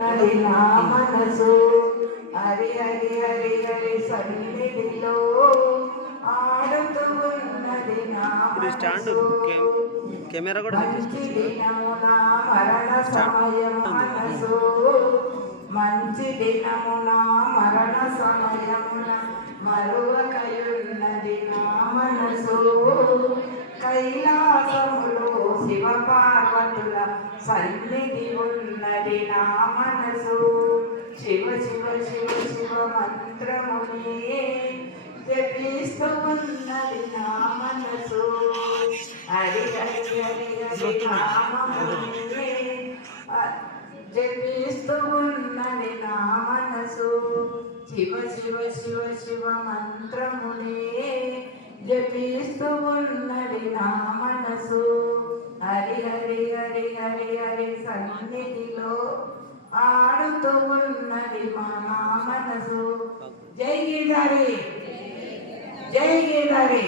హరి నా మనసు హరి హరి హరి హరి సన్నిధిలో ఆడుతూ ఉన్నది నా మనసు. కెమెరా కూడా మంచి దినమున మరణ సమయం మనసు, మంచి దినమున మరణ సమయమున మరువకయున్నది నా మనసు. కైలాసములో శివ పార్వతుల సన్నిధి ఉన్నది నా మనసు. శివ శివ శివ శివ మంత్రముని జపిస్తూ ఉన్నది నా మనసు. హరి హరి హరి హరి నామముని జపిస్తూ ఉన్నది నా మనసు. శివ శివ శివ శివ మంత్రముని జపిస్తూ ఉన్నది నా మనసు. హరి హరి హరి హరి హరి సన్నిధిలో ఆడుతూ ఉన్నది మా మనసు. జై గీతారి, జై గీతారి.